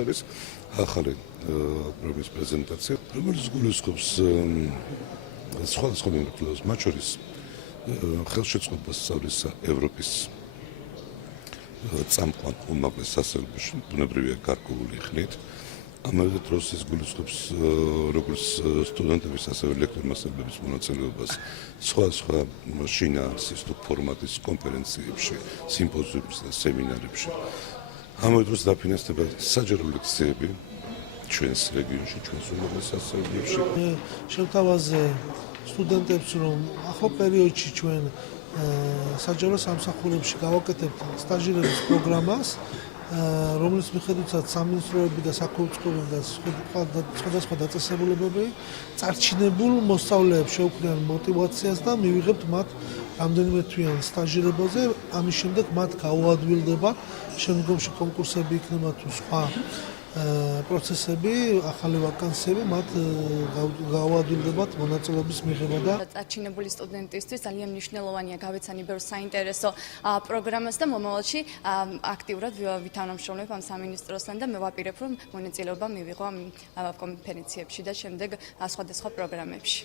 არის ახალი პროგრამის პრეზენტაცია, რომელიც გულისხმობს სხვადასხვა მიმართულებას, მათ შორის ხელშეწყობას სწავლისა ევროპის წამყვან უმაღლეს სასწავლებელში, ბუნებრივია გარკვეული ხნით. ამავე დროს ის გულისხმობს როგორც სტუდენტების, ასევე ლექტორ-მასწავლებლების მონაწილეობას სხვადასხვა შინაარსის თუ ფორმატის კონფერენციებში, სიმპოზიუმებში და სემინარებში. ამავე დროს დაფინანსდება საჯარო ლექციები ჩვენს რეგიონში, ჩვენს უმაღლეს სასწავლებლებში. შევთავაზე სტუდენტებს, რომ ახალ პერიოდში ჩვენ საჯარო სამსახურებში გავაკეთებთ სტაჟირების პროგრამას, რომლის მიხედვითაც სამინისტროები და საქორწინებები და სხვადასხვა დაწესებულებები წარჩინებულ მოსწავლეებს შეუქმნიან мотивაციას და მივიღებთ მათ რამდენიმე თვიან სტაჟირებაზე, ამის შემდეგ მათ გაუადვილდება, შემდგომში კონკურსები იქნება თუ სხვა პროცესები, ახალი ვაკანსიები, მათ გაუადვილდებათ მონაწილეობის მიღება და წარჩინებული სტუდენტისთვის ძალიან მნიშვნელოვანია გავეცანი ბევრ საინტერესო პროგრამას და მომავალში აქტიურად ვითანამშრომლებ ამ სამინისტროსთან და მე ვაპირებ, რომ მონაწილეობა მივიღო ამ კონფერენციებში და შემდეგ სხვადასხვა პროგრამებში.